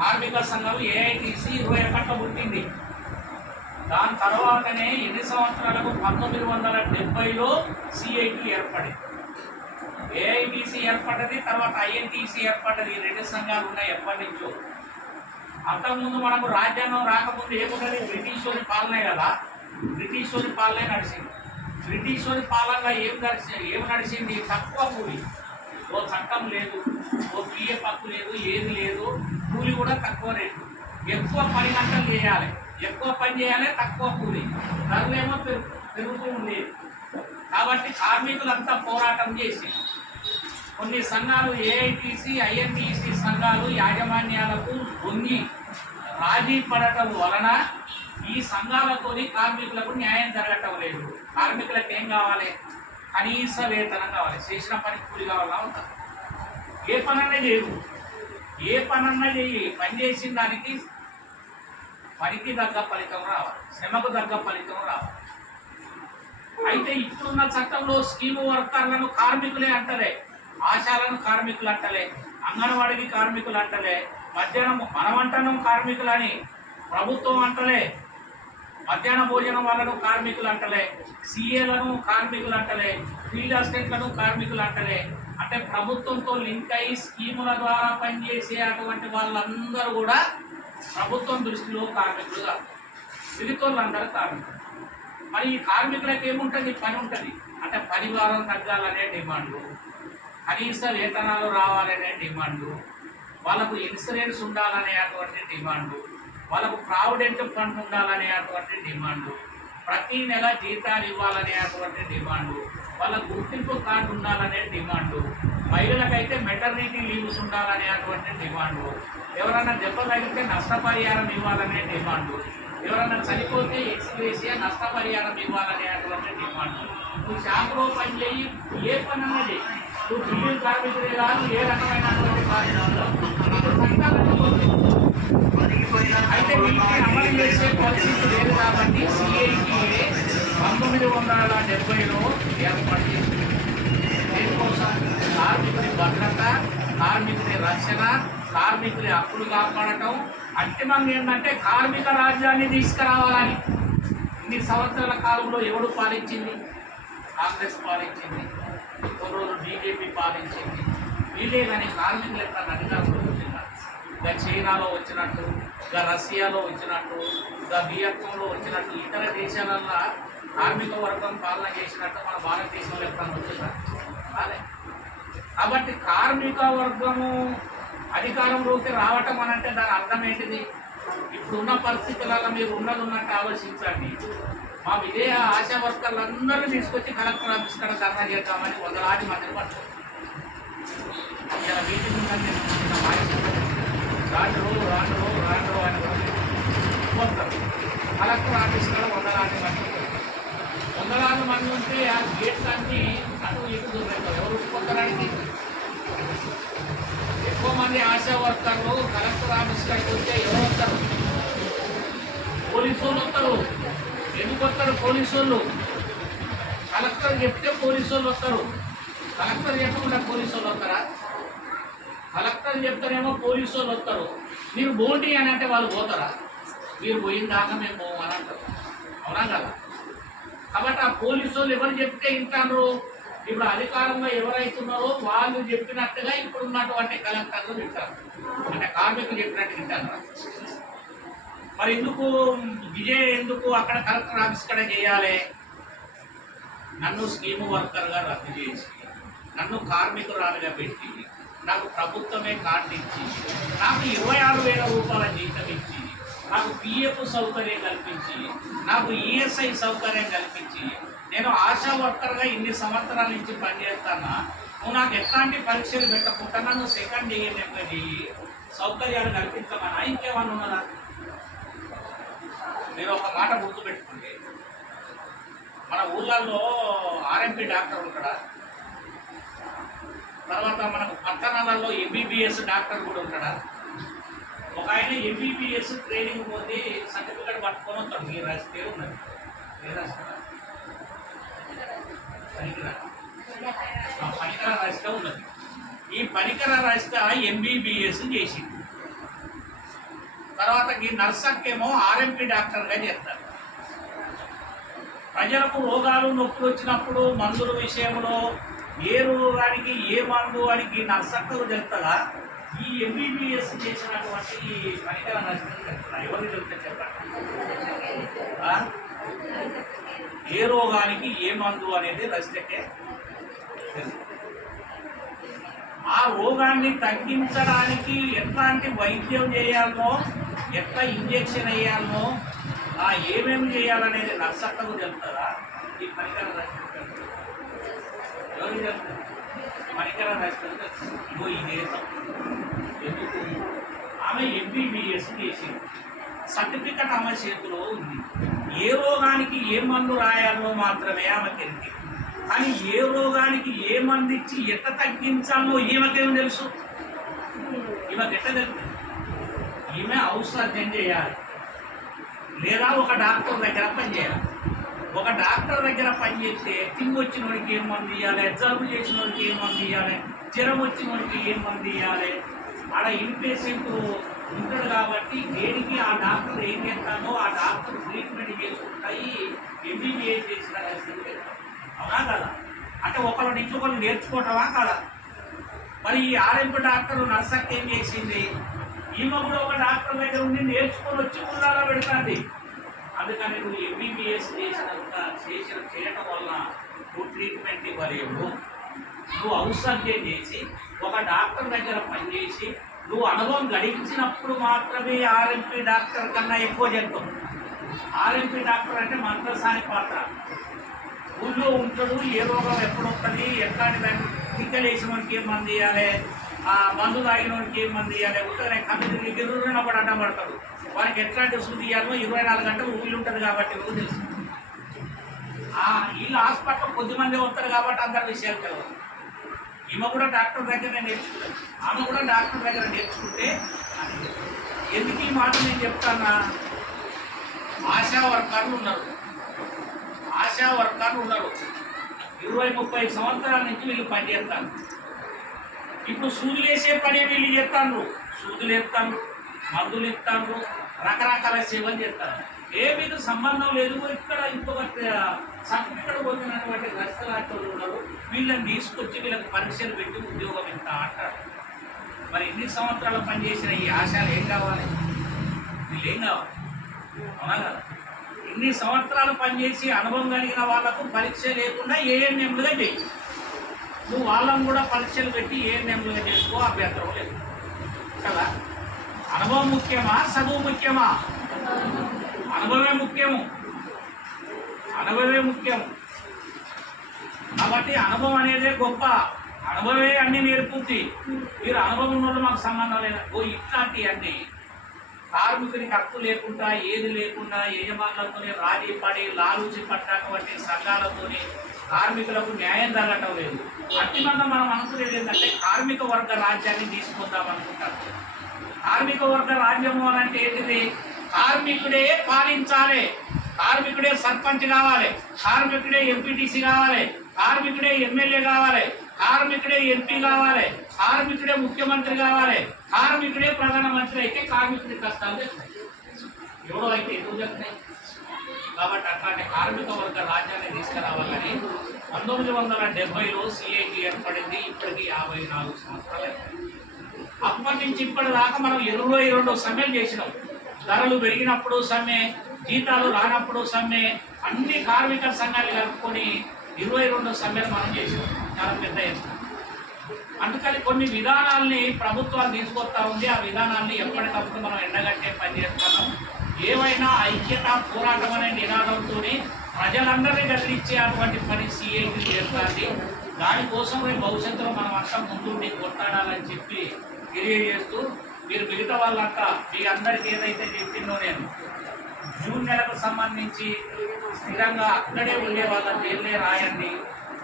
కార్మిక సంఘం ఏఐటీసీ 21 పుట్టింది. దాని తర్వాతనే ఎన్ని సంవత్సరాలకు 1970లో సిఐటి ఏర్పడింది. ఏఐటీసీ ఏర్పడ్డది, తర్వాత ఐఎన్టీసీ ఏర్పడ్డది. ఈ రెండు సంఘాలు ఉన్నాయి ఎప్పటి నుంచో. అంతకుముందు మనకు రాజ్యాంగం రాకముందు ఏమున్నది? బ్రిటిష్ వారి పాలనే కదా. బ్రిటిష్ వారి పాలనే నడిచింది. బ్రిటిష్ వారి పాలనలో ఏం నడిచింది? తక్కువ కూలి. ఓ చట్టం లేదు, ఓ పిఎఫ్ హక్కు లేదు, ఏది లేదు. కూలి కూడా తక్కువ రేటు. ఎక్కువ పని గంటలు చేయాలి, ఎక్కువ పని చేయాలి, తక్కువ కూలి. ధరలేమో పెరుగుతూ ఉండేది. కాబట్టి కార్మికులంతా పోరాటం చేసి కొన్ని సంఘాలు ఏఐటీసీ ఐఎన్టీసీ సంఘాలు యాజమాన్యాలకు వంగి రాజీ పడటం వలన ఈ సంఘాలతోని కార్మికులకు న్యాయం జరగటం లేదు. కార్మికులకు ఏం కావాలి? కనీస వేతనం కావాలి, చేసిన పని కూలి కావాలా ఉంటుంది. ఏ పనన్నా చేయవు, ఏ పనన్నా చెయ్యి, పని చేసిన దానికి పనికి తగ్గ ఫలితం రావాలి, శ్రమకు తగ్గ ఫలితం రావాలి. అయితే ఇప్పుడున్న చట్టంలో స్కీము వర్కర్లను కార్మికులే అంటలే, ఆశాలను కార్మికులు అంటలే, అంగన్వాడికి కార్మికులు అంటలే, మధ్యాహ్నం మనమంటనం కార్మికులని ప్రభుత్వం అంటలే, మధ్యాహ్న భోజనం వాళ్ళను కార్మికులు అంటలే, సీఏలను కార్మికులు అంటలే, ఫీల్డ్ అసిస్టెంట్లను కార్మికులు అంటలే. అంటే ప్రభుత్వంతో లింక్ అయ్యి స్కీముల ద్వారా పనిచేసే అటువంటి వాళ్ళందరూ కూడా ప్రభుత్వం దృష్టిలో కార్మికులుగా, మిగతాళ్ళందరూ కార్మికులు. మరి ఈ కార్మికులకు ఏముంటుంది? పని ఉంటుంది. అంటే పరివారం తగ్గాలనే డిమాండ్లు, కనీస వేతనాలు రావాలనే డిమాండ్లు, వాళ్ళకు ఇన్సూరెన్స్ ఉండాలనే అటువంటి డిమాండ్లు, వాళ్ళకు ప్రావిడెంట్ ఫండ్ ఉండాలనే అటువంటి డిమాండ్లు, ప్రతి నెల జీతాలు ఇవ్వాలనే అటువంటి డిమాండ్లు, వాళ్ళ గుర్తింపు కార్డు ఉండాలనే డిమాండ్లు, మహిళలకైతే మెటర్నిటీ లీవ్స్ ఉండాలనే అటువంటి డిమాండ్లు, ఎవరైనా దెబ్బ తగిలితే నష్టపరిహారం ఇవ్వాలనే డిమాండ్లు, ఎవరైనా చనిపోతే ఎక్స్గ్రేషియా నష్టపరిహారం ఇవ్వాలనే అటువంటి డిమాండ్లు. నువ్వు షాపులో పని చేయి, ఏ పని అన్నా చేయి, నువ్వు బిల్డింగ్ కార్మికులే కాదు, ఏ రకమైనటువంటి కార్మికులు అయితే వీటిని అమలు చేసే పరిస్థితి లేదు. కాబట్టి సిఐటిఏ 1970లో ఏర్పడింది. దీనికోసం కార్మికుడి భద్రత, కార్మికుడి రక్షణ, కార్మికుడి హక్కులు కాపాడటం, అంతిమంగా ఏంటంటే కార్మిక రాజ్యాన్ని తీసుకురావాలని. ఇన్ని సంవత్సరాల కాలంలో ఎవడు పాలించింది? కాంగ్రెస్ పాలించింది, కొన్ని రోజులు బీజేపీ పాలించింది. వీళ్ళే కానీ కార్మికులు ఎక్కడ అధికారంలో వచ్చినారు. ఇంకా చైనాలో వచ్చినట్టు, ఇంకా రష్యాలో వచ్చినట్టు, ఇంకా వియత్నంలో వచ్చినట్టు, ఇతర దేశాలల్లో కార్మిక వర్గం పాలన చేసినట్టు మన భారతదేశంలో ఎక్కడ వచ్చిందా? అదే. కాబట్టి కార్మిక వర్గము అధికారంలోకి రావటం అని అంటే దాని అర్థం ఏంటిది? ఇప్పుడున్న పరిస్థితులలో మీరు ఉన్నట్టు ఆలోచించండి. మా విదేయ ఆశా వర్కర్లందరూ తీసుకొచ్చి కలెక్టర్ ఆఫీస్ కాడ ధర్నా చేద్దామని వందలాది మందిని పడుతుంది. ఇలా వీటి ముందంటే రాండ్రో అని పోతారు. కలెక్టర్ ఆఫీస్ కాడ వందలాది మంది ఉంటే ఆ గేట్స్ అన్నీ అటు ఇటు దూరంలో ఎవరు ఉట్టుకోతారానికి? ఎక్కువ మంది ఆశా వర్కర్లు కలెక్టర్ ఆఫీస్ కాడికి వస్తే ఎవరు వస్తారు? పోలీసు వాళ్ళు వస్తారు. ఎందుకు వస్తారు పోలీసు వాళ్ళు? కలెక్టర్ చెప్తే పోలీసు వాళ్ళు వస్తారు. కలెక్టర్ చెప్పకుండా పోలీసు వాళ్ళు వస్తారా? కలెక్టర్ చెప్తారేమో పోలీసు వాళ్ళు వస్తారు. మీరు బోండి అని అంటే వాళ్ళు పోతారా? మీరు పోయిన దాకా మేము పోమని అంటారు. అవునా కదా? కాబట్టి ఆ పోలీసు వాళ్ళు ఎవరు చెప్తే వింటారు? ఇప్పుడు అధికారంలో ఎవరైతున్నారో వాళ్ళు చెప్పినట్టుగా ఇప్పుడు ఉన్నటువంటి కలెక్టర్లు వింటారు. అంటే కార్మికులు చెప్పినట్టు వింటారు. మరి ఎందుకు ఎందుకు అక్కడ కలెక్టర్ ఆఫీస్ కడ చేయాలి? నన్ను స్కీము వర్కర్గా రద్దు చేసి, నన్ను కార్మికురాలుగా పెట్టి, నాకు ప్రభుత్వమే కార్డు ఇచ్చి, నాకు 26,000 రూపాయల జీతం ఇచ్చి, నాకు పిఎఫ్ సౌకర్యం కల్పించి, నాకు ఈఎస్ఐ సౌకర్యం కల్పించి, నేను ఆశా వర్కర్గా ఇన్ని సంవత్సరాల నుంచి పనిచేస్తానా, నువ్వు నాకు ఎట్లాంటి పరీక్షలు పెట్టకుండా నన్ను సెకండ్ చెయ్యి, సౌకర్యాలు కల్పించమన్నా ఇంకేమన్నా ఉన్నదా? మీరు ఒక మాట గుర్తుపెట్టుకోండి. మన ఊళ్ళల్లో ఆర్ఎంపీ డాక్టర్ ఉంటాడా? తర్వాత మనకు పట్టణాలలో ఎంబీబీఎస్ డాక్టర్ కూడా ఉంటాడా? ఒక ఆయన ఎంబీబీఎస్ ట్రైనింగ్ పోతే సర్టిఫికేట్ పట్టుకొని వస్తాడు. మీరు రాస్తే ఉన్నది పనికర రాస్తే ఉన్నది. ఈ పనికర రాస్తే ఎంబీబీఎస్ చేసింది. తర్వాత ఈ నర్సక్కేమో ఆర్ఎంపీ డాక్టర్గా చేస్తారు. ప్రజలకు రోగాలు నొప్పులు వచ్చినప్పుడు మందుల విషయంలో ఏ రోగానికి ఏ మందు అని ఈ నర్సక్కకు తెలుస్తుందా, ఈ ఎంబీబీఎస్ చేసినటువంటి ఈ పరికర నర్సులు తెలుస్తుందా? ఎవరికి తెలుస్తుంది చెప్పండి? ఏ రోగానికి ఏ మందు అనేది నర్సుకే తెలుసు. ఆ రోగాన్ని తగ్గించడానికి ఎట్లాంటి వైద్యం చేయాలనో, ఎట్లా ఇంజెక్షన్ వేయాలనో, ఏమేమి చేయాలనేది నర్సక్కకు తెలుస్తుందా? ఈ పరికర నర్సుకు తెలుస్తుంది. ఎవరికి తెలుస్తుంది? పరికర నర్సుకు తెలుస్తుంది. ఇగో ఈ దేశం ఎందుకు ఆమె ఎంబీబీఎస్ చేసింది, సర్టిఫికెట్ ఆమె చేతిలో ఉంది. ఏ రోగానికి ఏ మందు రాయాలో మాత్రమే ఆమె తెలియదు. కానీ ఏ రోగానికి ఏ మందు ఇచ్చి ఎట్లా తగ్గించాలో ఈమెకేం తెలుసు? ఈమెకి ఎట్లా తెలుసు? ఈమె ఔషధం చేయాలి, లేదా ఒక డాక్టర్ దగ్గర పనిచేయాలి. ఒక డాక్టర్ దగ్గర పనిచేస్తే తిండి వచ్చిన వాడికి ఏం మందు ఇవ్వాలి, జలుబు చేసిన వాడికి ఏం మందు ఇవ్వాలి, జ్వరం వచ్చిన వాడికి ఏం మందు ఇవ్వాలి, ఆడ ఇన్పేషెంట్ ఉంటాడు కాబట్టి దేనికి ఆ డాక్టర్ ఏం చేస్తానో ఆ డాక్టర్ ట్రీట్మెంట్ చేసుకుంటాయి. ఎంబీబీఎస్ చేసిన అవునా కదా? అంటే ఒకళ్ళ నుంచి ఒకళ్ళు నేర్చుకోవటమా కదా? మరి ఈ ఆర్ఎంపీ డాక్టర్ నర్సక్ ఏం చేసింది? ఈమె కూడా ఒక డాక్టర్ దగ్గర ఉండి నేర్చుకొని వచ్చి ఊళ్ళలో పెడుతుంది. అందుకని నువ్వు ఎంబీబీఎస్ చేయటం వల్ల నువ్వు ట్రీట్మెంట్ ఇవ్వలేవు. నువ్వు ఔషధం చేసి ఒక డాక్టర్ దగ్గర పనిచేసి నువ్వు అనుభవం గడించినప్పుడు మాత్రమే ఆర్ఎంపీ డాక్టర్ కన్నా ఎక్కువ చెప్తాం. ఆర్ఎంపీ డాక్టర్ అంటే మంత్రసాని పాత్ర. ఊళ్ళో ఉంటాడు, ఏ రోగం ఎప్పుడు వస్తుంది, ఎట్లాంటి దాన్ని టీకాలు వేసిన వాడికి ఏం మంది ఇవ్వాలి, మందు తాగిన వాడికి ఏం మంది ఇవ్వాలి, ఉత్తరే కన్ను గిర్రున కూడా అడ్డం పడతాడు. వారికి ఎట్లాంటి సూది ఇవ్వాలో 24 గంటలు ఊళ్ళు ఉంటుంది కాబట్టి ఎవరు తెలుసు. వీళ్ళు హాస్పిటల్ కొద్దిమంది వస్తారు కాబట్టి అందరి విషయాలు తెలియదు. ఈమె కూడా డాక్టర్ దగ్గర నేర్చుకుంటాను, ఆమె కూడా డాక్టర్ దగ్గర నేర్చుకుంటే ఎందుకు ఈ మాట నేను చెప్తానా? ఆశా వర్కర్లు ఉన్నారు, 20-30 సంవత్సరాల నుంచి వీళ్ళు పనిచేస్తారు. ఇప్పుడు సూదులు వేసే పని వీళ్ళు చేస్తాను, సూదులు ఎత్తాను, మందులు ఎత్తాను, రకరకాల సేవలు చేస్తారు. మీకు సంబంధం లేదు. ఇక్కడ ఇంకొక సర్టిఫికెట్ పొందినటువంటి రక్తలాంటి ఉన్నారు, వీళ్ళని తీసుకొచ్చి వీళ్ళకి పరీక్షలు పెట్టి ఉద్యోగం ఇంత అంటారు. మరి ఎన్ని సంవత్సరాలు పనిచేసిన ఈ ఆశలు ఏం కావాలి? వీళ్ళు ఏం కావాలి? అవునా కదా? ఇన్ని సంవత్సరాలు పనిచేసి అనుభవం కలిగిన వాళ్ళకు పరీక్ష లేకుండా ఏఎన్ఎంలుగా చేయి. నువ్వు వాళ్ళని కూడా పరీక్షలు పెట్టి ఏఎన్ఎంలుగా చేసుకో, అభ్యంతరం లేదు కదా? అనుభవం ముఖ్యమా, చదువు ముఖ్యమా? అనుభవమే ముఖ్యము, అనుభవమే ముఖ్యం. కాబట్టి అనుభవం అనేదే గొప్ప, అనుభవమే అన్నీ నేర్పుద్ది. మీరు అనుభవం ఉన్నోళ్ళు మాకు సంబంధం లేదు. ఇట్లాంటి అన్నీ కార్మికునికి హక్కు లేకుండా, ఏది లేకుండా యజమానులతోనే రాజీ పడి లాలూచి పట్టినటువంటి సంఘాలతోనే కార్మికులకు న్యాయం జరగటం లేదు. అతిమంది మనం అనుకునేది ఏంటంటే కార్మిక వర్గ రాజ్యాన్ని తీసుకొద్దాం అనుకుంటారు. కార్మిక వర్గ రాజ్యము అని అంటే ఏంటిది? కార్మికుడే పాలించాలి, కార్మికుడే సర్పంచ్ కావాలి, కార్మికుడే ఎంపీటీసీ కావాలి, కార్మికుడే ఎమ్మెల్యే కావాలి, కార్మికుడే ఎంపీ కావాలి, కార్మికుడే ముఖ్యమంత్రి కావాలి, కార్మికుడే ప్రధానమంత్రి అయితే కార్మికుడి కష్టాలు చెప్తాయి. ఎవడో అయితే ఎందుకు చెప్తాయి? కాబట్టి అట్లాంటి కార్మిక వర్గ రాజ్యాన్ని తీసుకురావాలని 1970లో సిఐటి ఏర్పడింది. ఇప్పటికి 54 సంవత్సరాలు. అప్పటి నుంచి ఇప్పటిదాకా మనం 22 సమ్మెలు చేసినాం. ధరలు పెరిగినప్పుడు సమ్మె, జీతాలు రానప్పుడు సమ్మె, అన్ని కార్మిక సంఘాలు కలుపుకొని 22 సమ్మెలు మనం చేసినాం. చాలా పెద్ద ఎత్తున. అందుకని కొన్ని విధానాల్ని ప్రభుత్వాలు తీసుకొస్తా ఉంది. ఆ విధానాల్ని ఎప్పటికప్పుడు మనం ఎండగట్టే పని చేస్తున్నాం. ఏమైనా ఐక్యత పోరాటం అనే నినాదంతో ప్రజలందరినీ గదిలిచ్చే అటువంటి పని సిఐటి చేస్తుంది. దానికోసం రేపు భవిష్యత్తులో మనం అంతా ముందుండి కొట్లాడాలని చెప్పి తెలియజేస్తూ, మీరు మిగతా వాళ్ళంతా మీ అందరికీ ఏదైతే చెప్పిందో నేను జూన్ నెలకు సంబంధించి స్థిరంగా అక్కడే ఉండే వాళ్ళ పేర్లే రాయండి,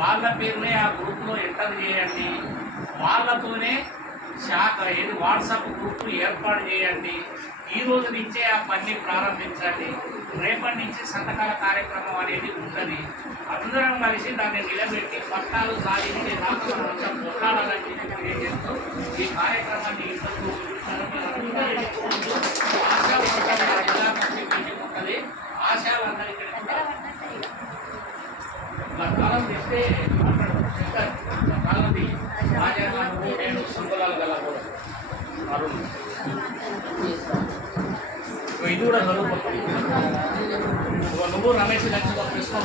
వాళ్ళ పేర్లే ఆ గ్రూప్లో ఎంటర్ చేయండి, వాళ్ళతోనే వాట్సాప్ గ్రూప్ ఏర్పాటు చేయండి. ఈ రోజు నుంచే ఆ పని ప్రారంభించండి. రేపటి నుంచి సంతకాల కార్యక్రమం అనేది ఉంటుంది. అందరం కలిసి దాన్ని నిలబెట్టి పట్టాలు సాధించే దాకా మనం అంతా కొట్లాడాలని తెలియజేస్తూ ఈ కార్యక్రమాన్ని ఇంతకు అరుణ్ ఇది కూడా చదువుకుంటాం నువ్వు రమేష్ లక్ష్మి ప్రశ్న